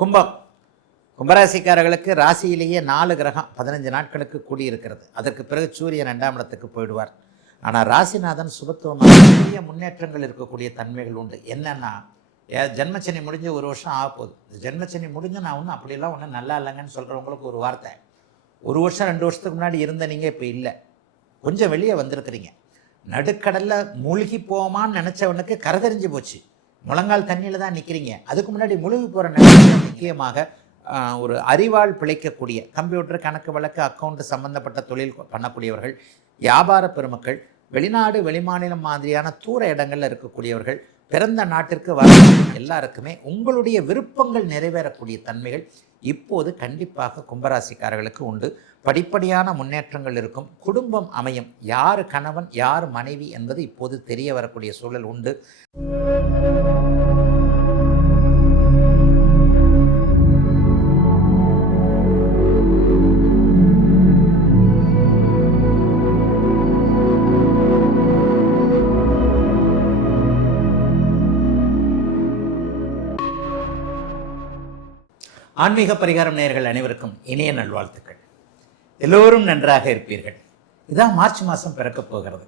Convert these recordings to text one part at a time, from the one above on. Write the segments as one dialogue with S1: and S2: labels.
S1: கும்பம். கும்பராசிக்காரர்களுக்கு ராசியிலேயே நாலு கிரகம் பதினஞ்சு நாட்களுக்கு கூடியிருக்கிறது. அதற்கு பிறகு சூரியன் ரெண்டாம் இடத்துக்கு போயிடுவார். ஆனால் ராசிநாதன் சுபத்துவமாக பெரிய முன்னேற்றங்கள் இருக்கக்கூடிய தன்மைகள் உண்டு. என்னன்னா ஏ ஜென்மச்சனி முடிஞ்சு ஒரு வருஷம் ஆக போகுது. ஜென்மச்சனி முடிஞ்சு நான் ஒன்றும் அப்படிலாம் ஒன்றும் நல்லா இல்லைங்கன்னு சொல்கிறவங்களுக்கு ஒரு வார்த்தை. ஒரு வருஷம் ரெண்டு வருஷத்துக்கு முன்னாடி இருந்த நீங்கள் இப்போ இல்லை. கொஞ்சம் வெளியே வந்திருக்கிறீங்க. நடுக்கடலில் மூழ்கி போமான்னு நினச்சவனுக்கு கரை போச்சு. முழங்கால் தண்ணியில் தான் நிற்கிறீங்க அதுக்கு முன்னாடி முழுகி போகிற நேரத்தில் முக்கியமாக ஒரு அறிவால் பிழைக்கக்கூடிய கம்ப்யூட்டர் கணக்கு வழக்கு அக்கௌண்ட் சம்பந்தப்பட்ட தொழில் பண்ணக்கூடியவர்கள் வியாபார பெருமக்கள் வெளிநாடு வெளிமாநிலம் மாதிரியான தூர இடங்களில் இருக்கக்கூடியவர்கள் பிறந்த நாட்டிற்கு வர எல்லாருக்குமே உங்களுடைய விருப்பங்கள் நிறைவேறக்கூடிய தன்மைகள் இப்போது கண்டிப்பாக கும்பராசிக்காரர்களுக்கு உண்டு. படிப்படியான முன்னேற்றங்கள் இருக்கும். குடும்பம் அமையும். யார் கணவன் யார் மனைவி என்பது இப்போது தெரிய வரக்கூடிய சூழல் உண்டு. ஆன்மீக பரிகாரம் நேயர்கள் அனைவருக்கும் இனிய நல்வாழ்த்துக்கள். எல்லோரும் நன்றாக இருப்பீர்கள். இதான் மார்ச் மாதம் பிறக்கப் போகிறது.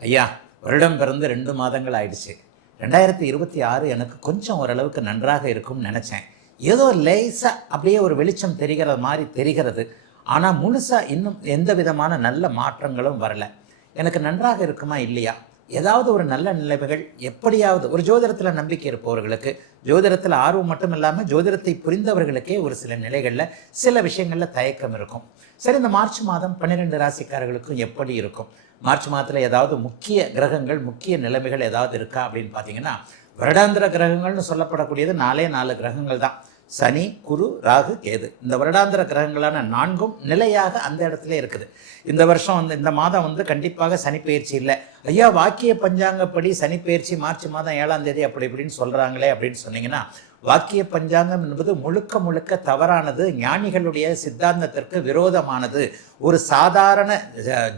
S1: ஐயா வருடம் பிறந்து ரெண்டு மாதங்கள் ஆயிடுச்சு. ரெண்டாயிரத்தி இருபத்தி ஆறு எனக்கு கொஞ்சம் ஓரளவுக்கு நன்றாக இருக்கும்னு நினச்சேன். ஏதோ லேசாக அப்படியே ஒரு வெளிச்சம் தெரிகிற மாதிரி தெரிகிறது. ஆனால் முழுசாக இன்னும் எந்த விதமான நல்ல மாற்றங்களும் வரல. எனக்கு நன்றாக இருக்குமா இல்லையா? ஏதாவது ஒரு நல்ல நிலைமைகள் எப்படியாவது ஒரு ஜோதிடத்தில் நம்பிக்கை இருப்பவர்களுக்கு ஜோதிடத்தில் ஆர்வம் மட்டும் இல்லாமல் ஜோதிடத்தை புரிந்தவர்களுக்கே ஒரு சில நிலைகளில் சில விஷயங்களில் தயக்கம் இருக்கும். சரி இந்த மார்ச் மாதம் பன்னிரெண்டு ராசிக்காரர்களுக்கும் எப்படி இருக்கும்? மார்ச் மாதத்தில் ஏதாவது முக்கிய கிரகங்கள் முக்கிய நிலைமைகள் ஏதாவது இருக்கா அப்படின்னு பார்த்தீங்கன்னா வருடாந்திர கிரகங்கள்னு சொல்லப்படக்கூடியது நாலே நாலு கிரகங்கள் தான். சனி குரு ராகு கேது. இந்த வருடாந்திர கிரகங்களான நான்கும் நிலையாக அந்த இடத்துல இருக்குது. இந்த வருஷம் வந்து இந்த மாதம் வந்து கண்டிப்பாக சனி பயிற்சி இல்லை. ஐயா வாக்கிய பஞ்சாங்கப்படி சனி பயிற்சி மார்ச் மாதம் ஏழாம் தேதி அப்படி இப்படின்னு சொல்கிறாங்களே அப்படின்னு சொன்னீங்கன்னா வாக்கிய பஞ்சாங்கம் என்பது முழுக்க முழுக்க தவறானது. ஞானிகளுடைய சித்தாந்தத்திற்கு விரோதமானது. ஒரு சாதாரண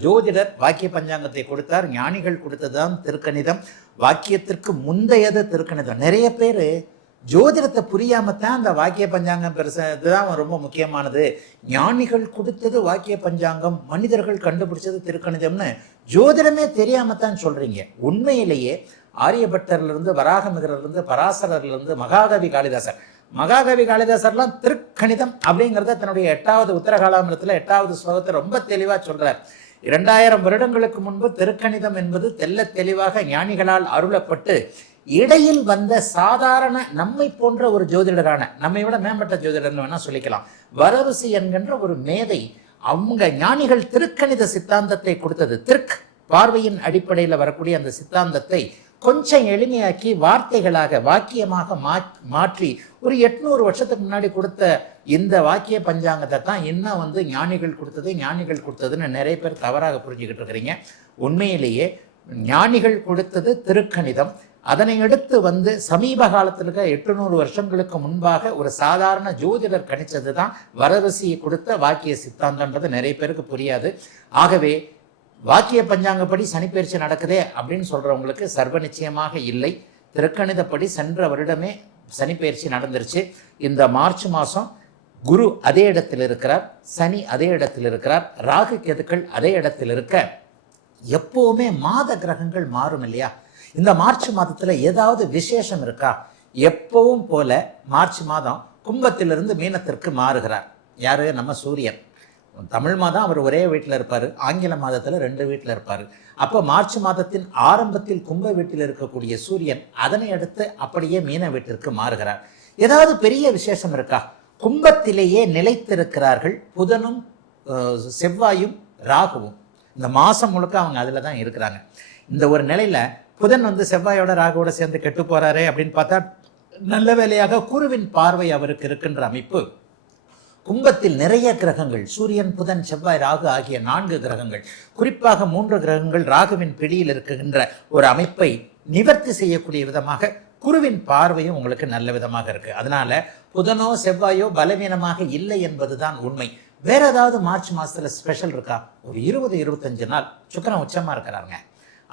S1: ஜோதிடர் வாக்கிய பஞ்சாங்கத்தை கொடுத்தார். ஞானிகள் கொடுத்ததுதான் திருக்கணிதம். வாக்கியத்திற்கு முந்தையது திருக்கணிதம். நிறைய பேர் ஜோதிடத்தை புரியாமத்தான் அந்த வாக்கிய பஞ்சாங்கம் பெருசு இதுதான் ரொம்ப முக்கியமானது. ஞானிகள் கொடுத்தது வாக்கிய பஞ்சாங்கம் மனிதர்கள் கண்டுபிடிச்சது திருக்கணிதம்னு ஜோதிடமே தெரியாமத்தான் சொல்றீங்க. உண்மையிலேயே ஆரியபட்டர்லேருந்து வராகமிகரிலிருந்து பராசரர்லேருந்து மகாகவி காளிதாசர். மகாகவி காளிதாசர்லாம் திருக்கணிதம் அப்படிங்கிறத தன்னுடைய எட்டாவது உத்தரகாலாமிரத்தில் எட்டாவது ஸ்லோகத்தை ரொம்ப தெளிவாக சொல்கிறார் இரண்டாயிரம் வருடங்களுக்கு முன்பு திருக்கணிதம் என்பது தெல்ல தெளிவாக ஞானிகளால் அருளப்பட்டு இடையில் வந்த சாதாரண நம்மை போன்ற ஒரு ஜோதிடரான நம்மை விட மேம்பட்ட ஜோதிடர்னு வேணா சொல்லிக்கலாம். வரருசி என்கின்ற ஒரு மேதை அவங்க ஞானிகள் திருக்கணித சித்தாந்தத்தை கொடுத்தது. திருக் பார்வையின் அடிப்படையில் வரக்கூடிய அந்த சித்தாந்தத்தை கொஞ்சம் எளிமையாக்கி வார்த்தைகளாக வாக்கியமாக மா மாற்றி ஒரு எட்நூறு வருஷத்துக்கு முன்னாடி கொடுத்த இந்த வாக்கிய பஞ்சாங்கத்தை தான் இன்னும் வந்து ஞானிகள் கொடுத்தது ஞானிகள் கொடுத்ததுன்னு நிறைய பேர் தவறாக புரிஞ்சுக்கிட்டு இருக்கிறீங்க. உண்மையிலேயே ஞானிகள் கொடுத்தது திருக்கணிதம். அதனை அடுத்து வந்து சமீப காலத்தில் இருக்க எட்டுநூறு வருஷங்களுக்கு முன்பாக ஒரு சாதாரண ஜோதிடர் கணிச்சது தான் வரரசியை கொடுத்த வாக்கிய சித்தாந்தன்றது நிறைய பேருக்கு புரியாது. ஆகவே வாக்கிய பஞ்சாங்கப்படி சனிப்பெயர்ச்சி நடக்குதே அப்படின்னு சொல்கிறவங்களுக்கு சர்வ நிச்சயமாக இல்லை. திருக்கணிதப்படி சென்ற வருடமே சனிப்பெயர்ச்சி நடந்துருச்சு. இந்த மார்ச் மாதம் குரு அதே இடத்தில் இருக்கிறார் சனி அதே இடத்தில் இருக்கிறார் ராகு கெதுக்கள் அதே இடத்தில் இருக்க எப்போவுமே மாத கிரகங்கள் மாறும் இல்லையா? இந்த மார்ச் மாதத்தில் ஏதாவது விசேஷம் இருக்கா? எப்பவும் போல மார்ச் மாதம் கும்பத்திலிருந்து மீனத்திற்கு மாறுகிறார். யாரு? நம்ம சூரியன். தமிழ் மாதம் அவர் ஒரே வீட்டில் இருப்பார். ஆங்கில மாதத்தில் ரெண்டு வீட்டில் இருப்பார். அப்போ மார்ச் மாதத்தின் ஆரம்பத்தில் கும்ப வீட்டில் இருக்கக்கூடிய சூரியன் அதனை அடுத்து அப்படியே மீன வீட்டிற்கு மாறுகிறார். ஏதாவது பெரிய விசேஷம் இருக்கா? கும்பத்திலேயே நிலைத்திருக்கிறார்கள் புதனும் செவ்வாயும் ராகுவும். இந்த மாதம் முழுக்க அவங்க அதில் தான் இருக்கிறாங்க. இந்த ஒரு நிலையில் புதன் வந்து செவ்வாயோட ராகுவோட சேர்ந்து கெட்டு போறாரே அப்படின்னு பார்த்தா நல்ல வேலையாக குருவின் பார்வை அவருக்கு இருக்கின்ற அமைப்பு. கும்பத்தில் நிறைய கிரகங்கள் சூரியன் புதன் செவ்வாய் ராகு ஆகிய நான்கு கிரகங்கள் குறிப்பாக மூன்று கிரகங்கள் ராகுவின் பிடியில் இருக்கின்ற ஒரு அமைப்பை நிவர்த்தி செய்யக்கூடிய விதமாக குருவின் பார்வையும் உங்களுக்கு நல்ல விதமாக இருக்கு. அதனால புதனோ செவ்வாயோ பலவீனமாக இல்லை என்பதுதான் உண்மை. வேற ஏதாவது மார்ச் மாசத்துல ஸ்பெஷல் இருக்கா? ஒரு இருபது இருபத்தஞ்சு நாள். சுக்கரம் உச்சமா இருக்கிறாங்க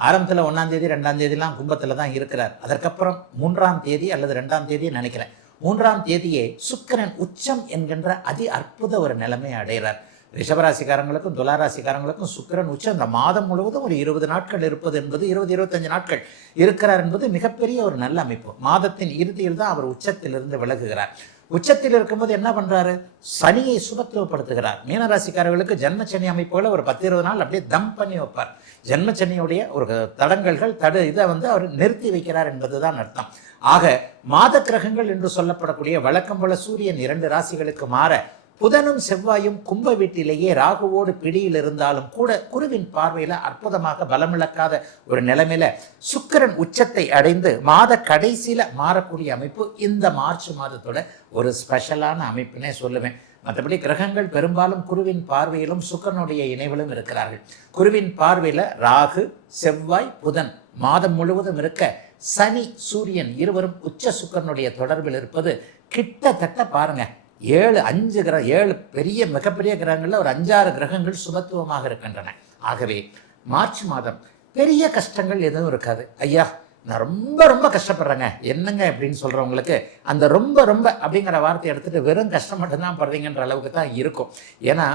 S1: ஆரம்பத்தில் ஒன்றாம் தேதி ரெண்டாம் தேதிலாம் கும்பத்தில் தான் இருக்கிறார். அதற்கப்புறம் மூன்றாம் தேதி அல்லது ரெண்டாம் தேதி நினைக்கிறேன். மூன்றாம் தேதியே சுக்கிரன் உச்சம் என்கின்ற அதி அற்புத ஒரு நிலைமையை அடைகிறார். ரிஷபராசிக்காரங்களுக்கும் துளாராசிக்காரங்களுக்கும் சுக்கிரன் உச்சம். இந்த மாதம் முழுவதும் ஒரு இருபது நாட்கள் இருப்பது என்பது இருபது இருபத்தஞ்சு நாட்கள் இருக்கிறார் என்பது மிகப்பெரிய ஒரு நல்ல அமைப்பு. மாதத்தின் இறுதியில் தான் அவர் உச்சத்திலிருந்து விலகுகிறார். உச்சத்தில் இருக்கும்போது என்ன பண்றாரு? சனியை சுபத்துவப்படுத்துகிறார். மீனராசிக்காரர்களுக்கு ஜென்மச்சனி அமைப்புகளை ஒரு பத்து இருபது நாள் அப்படியே தம் பண்ணி வைப்பார். ஜென்மச்சனியுடைய ஒரு தடங்கல்கள் தடு இதை வந்து அவர் நிறுத்தி வைக்கிறார் என்பதுதான் அர்த்தம். ஆக மாத கிரகங்கள் என்று சொல்லப்படக்கூடிய வழக்கம் போல சூரியன் இரண்டு ராசிகளுக்கு மாற புதனும் செவ்வாயும் கும்ப வீட்டிலேயே ராகுவோடு பிடியில் இருந்தாலும் கூட குருவின் பார்வையில அற்புதமாக பலமிழக்காத ஒரு நிலைமையில சுக்கிரன் உச்சத்தை அடைந்து மாத கடைசியில மாறக்கூடிய அமைப்பு இந்த மார்ச் மாதத்தோட ஒரு ஸ்பெஷலான அமைப்புனே சொல்லுவேன். மற்றபடி கிரகங்கள் பெரும்பாலும் குருவின் பார்வையிலும் சுக்கரனுடைய இணைவிலும் இருக்கிறார்கள். குருவின் பார்வையில ராகு செவ்வாய் புதன் மாதம் முழுவதும் இருக்க சனி சூரியன் இருவரும் உச்ச சுக்கரனுடைய தொடர்பில் இருப்பது கிட்டத்தட்ட பாருங்க ஏழு அஞ்சு கிரக ஏழு பெரிய மிகப்பெரிய கிரகங்களில் ஒரு அஞ்சாறு கிரகங்கள் சுபத்துவமாக இருக்கின்றன. ஆகவே மார்ச் மாதம் பெரிய கஷ்டங்கள் எதுவும் இருக்காது. ஐயா நான் ரொம்ப ரொம்ப கஷ்டப்படுறேங்க. என்னங்க அப்படின்னு சொல்கிறவங்களுக்கு அந்த ரொம்ப ரொம்ப அப்படிங்கிற வார்த்தையை எடுத்துகிட்டு வெறும் கஷ்டம் மட்டும்தான் படுறீங்கன்ற அளவுக்கு தான் இருக்கும். ஏன்னா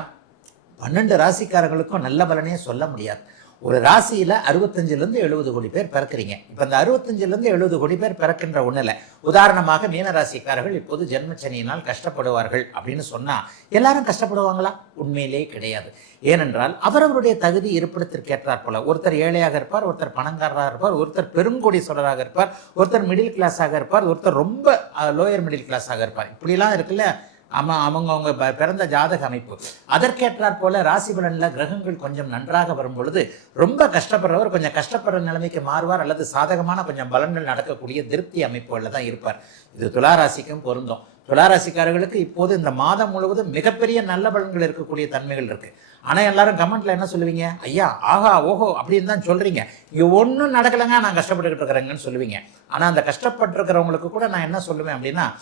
S1: பன்னெண்டு ராசிக்காரங்களுக்கும் நல்ல பலனே சொல்ல முடியாது. ஒரு ராசியில் அறுபத்தஞ்சிலேருந்து எழுபது கோடி பேர் பிறக்கிறீங்க. இப்போ இந்த அறுபத்தஞ்சிலேருந்து எழுபது கோடி பேர் பிறக்கின்ற ஒன்றில் உதாரணமாக மீனராசிக்காரர்கள் இப்போது ஜென்மச்சனியினால் கஷ்டப்படுவார்கள் அப்படின்னு சொன்னால் எல்லாரும் கஷ்டப்படுவாங்களா? உண்மையிலே கிடையாது. ஏனென்றால் அவரவருடைய தகுதி இருப்பிடத்திற்கேற்றார் போல. ஒருத்தர் ஏழையாக இருப்பார் ஒருத்தர் பணங்காரராக இருப்பார் ஒருத்தர் பெருங்கோடீஸ்வரராக இருப்பார் ஒருத்தர் மிடில் கிளாஸாக இருப்பார் ஒருத்தர் ரொம்ப லோயர் மிடில் கிளாஸாக இருப்பார். இப்படிலாம் இருக்குல்ல? ஆமாம் அவங்க அவங்க ப- பிறந்த ஜாதக அமைப்பு. அதற்கேற்றாற் போல ராசி பலனில் கிரகங்கள் கொஞ்சம் நன்றாக வரும் பொழுது ரொம்ப கஷ்டப்படுறவர் கொஞ்சம் கஷ்டப்படுற நிலைமைக்கு மாறுவார் அல்லது சாதகமான கொஞ்சம் பலன்கள் நடக்கக்கூடிய திருப்தி அமைப்புகளில் தான் இருப்பார். இது துளாராசிக்கும் பொருந்தும். துளாராசிக்காரர்களுக்கு இப்போது இந்த மாதம் முழுவதும் மிகப்பெரிய நல்ல பலன்கள் இருக்கக்கூடிய தன்மைகள் இருக்கு. ஆனால் எல்லாரும் கமெண்ட்ல என்ன சொல்லுவீங்க? ஐயா ஆஹா ஓஹோ அப்படின்னு தான் சொல்றீங்க. இங்கே ஒன்றும் நடக்கலைங்க நான் கஷ்டப்பட்டுக்கிட்டு இருக்கிறேங்கன்னு சொல்லுவீங்க. ஆனால் அந்த கஷ்டப்பட்டிருக்கிறவங்களுக்கு கூட நான் என்ன சொல்லுவேன் அப்படின்னா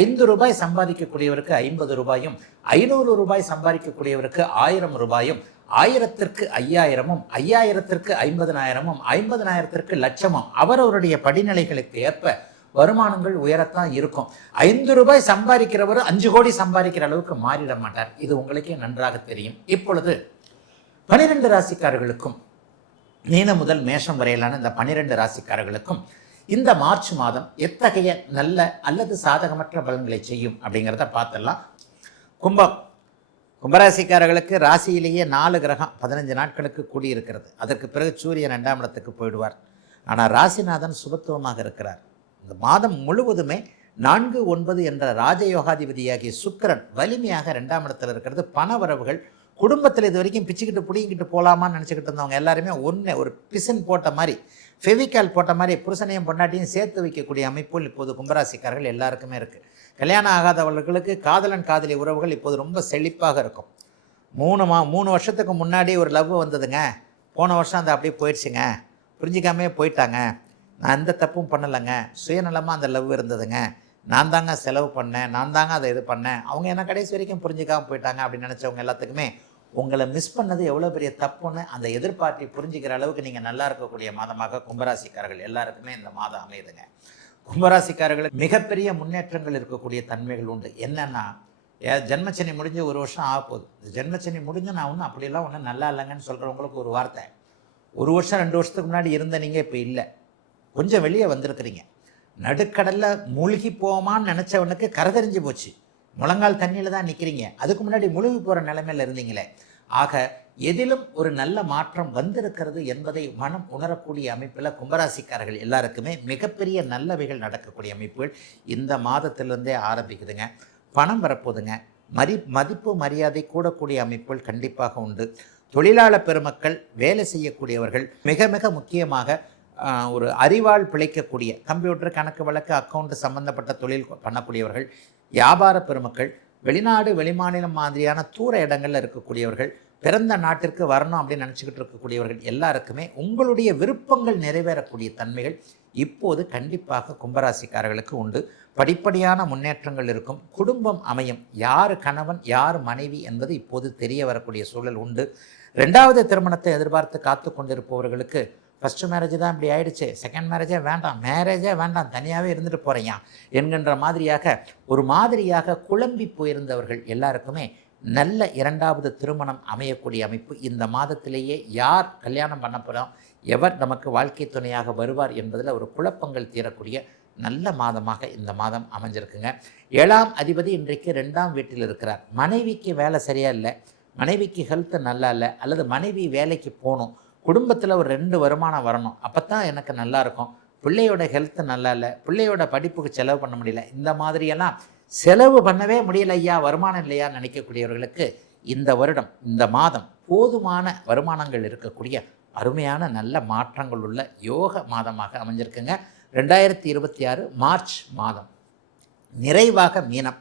S1: ஐந்து ரூபாய் சம்பாதிக்கக்கூடியவருக்கு ஐம்பது ரூபாயும் ஐநூறு ரூபாய் சம்பாதிக்கக்கூடியவருக்கு ஆயிரம் ரூபாயும் ஆயிரத்திற்கு ஐயாயிரமும் ஐயாயிரத்திற்கு ஐம்பதனாயிரமும் ஐம்பதனாயிரத்திற்கு லட்சமும் அவரவருடைய படிநிலைகளுக்கு ஏற்ப வருமானங்கள் உயரத்தான் இருக்கும். ஐந்து ரூபாய் சம்பாதிக்கிறவர் அஞ்சு கோடி சம்பாதிக்கிற அளவுக்கு மாறிட மாட்டார். இது உங்களுக்கே நன்றாக தெரியும். இப்பொழுது பனிரெண்டு ராசிக்காரர்களுக்கும் மீன முதல் மேஷம் வரையிலான இந்த பனிரெண்டு ராசிக்காரர்களுக்கும் இந்த மார்ச் மாதம் எத்தகைய நல்ல அல்லது சாதகமற்ற பலன்களை செய்யும் அப்படிங்கிறத பார்த்துடலாம். கும்பம். கும்பராசிக்காரர்களுக்கு ராசியிலேயே நாலு கிரகம் பதினஞ்சு நாட்களுக்கு கூடியிருக்கிறது. அதற்கு பிறகு சூரியன் ரெண்டாம் இடத்துக்கு போயிடுவார். ஆனால் ராசிநாதன் சுபத்துவமாக இருக்கிறார். இந்த மாதம் முழுவதுமே நான்கு ஒன்பது என்ற ராஜயோகாதிபதியாகிய சுக்கிரன் வலிமையாக ரெண்டாம் இடத்துல இருக்கிறது. பண வரவுகள் குடும்பத்தில் இது வரைக்கும் பிச்சுக்கிட்டு பிடிங்கிட்டு போகலாமான்னு நினச்சிக்கிட்டு இருந்தவங்க எல்லாருமே ஒன்று ஒரு பிசின் போட்ட மாதிரி ஃபெவிக்கால் போட்ட மாதிரி புருஷனையும் பொண்டாட்டியும் சேர்த்து வைக்கக்கூடிய அமைப்புகள் இப்போது கும்பராசிக்காரர்கள் எல்லாருக்குமே இருக்குது கல்யாணம் ஆகாதவர்களுக்கு காதலன் காதலி உறவுகள் இப்போது ரொம்ப செழிப்பாக இருக்கும். மூணு மா மூணு வருஷத்துக்கு முன்னாடி ஒரு லவ் வந்ததுங்க. போன வருஷம் அந்த அப்படியே போயிடுச்சுங்க. புரிஞ்சிக்காமே போயிட்டாங்க. நான் எந்த தப்பும் பண்ணலைங்க. சுயநலமாக அந்த லவ் இருந்ததுங்க. நான் தாங்க செலவு பண்ணேன். நான் தாங்க அதை இது பண்ணேன். அவங்க என்ன கடைசி வரைக்கும் புரிஞ்சிக்காமல் போயிட்டாங்க அப்படின்னு நினச்சவங்க எல்லாத்துக்குமே உங்களை மிஸ் பண்ணது எவ்வளோ பெரிய தப்புன்னு அந்த எதிர்பார்ப்பை புரிஞ்சுக்கிற அளவுக்கு நீங்கள் நல்லா இருக்கக்கூடிய மாதமாக கும்பராசிக்காரர்கள் எல்லாருக்குமே இந்த மாதம் அமையுதுங்க. கும்பராசிக்காரர்கள் மிகப்பெரிய முன்னேற்றங்கள் இருக்கக்கூடிய தன்மைகள் உண்டு. என்னென்னா ஏ- ஜென்மச்சனி முடிஞ்சு ஒரு வருஷம் ஆக போகுது. ஜென்மச்சனி முடிஞ்சு நான் ஒன்றும் அப்படிலாம் ஒன்றும் நல்லா இல்லைங்கன்னு சொல்கிறவங்களுக்கு ஒரு வார்த்தை. ஒரு வருஷம் ரெண்டு வருஷத்துக்கு முன்னாடி இருந்த நீங்கள் இப்போ இல்லை. கொஞ்சம் வெளியே வந்திருக்கிறீங்க. நடுக்கடலில் மூழ்கி போமான்னு நினச்சவனுக்கு கரை தெரிஞ்சு போச்சு. முழங்கால் தண்ணியில் தான் நிற்கிறீங்க அதுக்கு முன்னாடி முழுகி போகிற நிலைமையில் இருந்தீங்களே. ஆக எதிலும் ஒரு நல்ல மாற்றம் வந்திருக்கிறது என்பதை மனம் உணரக்கூடிய அமைப்பில் கும்பராசிக்காரர்கள் எல்லாருக்குமே மிகப்பெரிய நல்லவைகள் நடக்கக்கூடிய அமைப்புகள் இந்த மாதத்திலிருந்தே ஆரம்பிக்குதுங்க. பணம் வரப்போகுதுங்க. மதி மதிப்பு மரியாதை கூடக்கூடிய அமைப்புகள் கண்டிப்பாக உண்டு. தொழிலாளர் பெருமக்கள் வேலை செய்யக்கூடியவர்கள் மிக மிக முக்கியமாக ஒரு அறிவால் பிழைக்கக்கூடிய கம்ப்யூட்டர் கணக்கு வழக்கு அக்கௌண்ட் சம்பந்தப்பட்ட தொழில் பண்ணக்கூடியவர்கள் வியாபார பெருமக்கள் வெளிநாடு வெளிமாநிலம் மாதிரியான தூர இடங்களில் இருக்கக்கூடியவர்கள் பிறந்த நாட்டிற்கு வரணும் அப்படின்னு நினச்சிக்கிட்டு இருக்கக்கூடியவர்கள் எல்லாருக்குமே உங்களுடைய விருப்பங்கள் நிறைவேறக்கூடிய தன்மைகள் இப்போது கண்டிப்பாக கும்பராசிக்காரர்களுக்கு உண்டு. படிப்படியான முன்னேற்றங்கள் இருக்கும். குடும்பம் அமையும். யார் கணவன் யார் மனைவி என்பது இப்போது தெரிய வரக்கூடிய சூழல் உண்டு. ரெண்டாவது திருமணத்தை எதிர்பார்த்து காத்து கொண்டிருப்பவர்களுக்கு ஃபஸ்ட்டு மேரேஜ் தான் இப்படி ஆயிடுச்சு. செகண்ட் மேரேஜே வேண்டாம். மேரேஜே வேண்டாம். தனியாகவே இருந்துட்டு போகிறியா என்கின்ற மாதிரியாக ஒரு மாதிரியாக குழம்பி போயிருந்தவர்கள் எல்லாருக்குமே நல்ல இரண்டாவது திருமணம் அமையக்கூடிய அமைப்பு இந்த மாதத்திலேயே யார் கல்யாணம் பண்ண போகிறோம் எவர் நமக்கு வாழ்க்கை துணையாக வருவார் என்பதில் ஒரு குழப்பங்கள் தீரக்கூடிய நல்ல மாதமாக இந்த மாதம் அமைஞ்சிருக்குங்க. ஏழாம் அதிபதி இன்றைக்கு ரெண்டாம் வீட்டில் இருக்கிறார். மனைவிக்கு வேலை சரியாக இல்லை. மனைவிக்கு ஹெல்த் நல்லா இல்லை. அல்லது மனைவி வேலைக்கு போகணும். குடும்பத்தில் ஒரு ரெண்டு வருமானம் வரணும். அப்போ தான் எனக்கு நல்லாயிருக்கும் பிள்ளையோட ஹெல்த்து நல்லா இல்லை. பிள்ளையோட படிப்புக்கு செலவு பண்ண முடியல. இந்த மாதிரியெல்லாம் செலவு பண்ணவே முடியல ஐயா. வருமானம் இல்லையா நினைக்கக்கூடியவர்களுக்கு இந்த வருடம் இந்த மாதம் போதுமான வருமானங்கள் இருக்கக்கூடிய அருமையான நல்ல மாற்றங்கள் உள்ள யோக மாதமாக அமைஞ்சிருக்குங்க. ரெண்டாயிரத்தி இருபத்தி ஆறு மார்ச் மாதம். நிறைவாக மீனம்.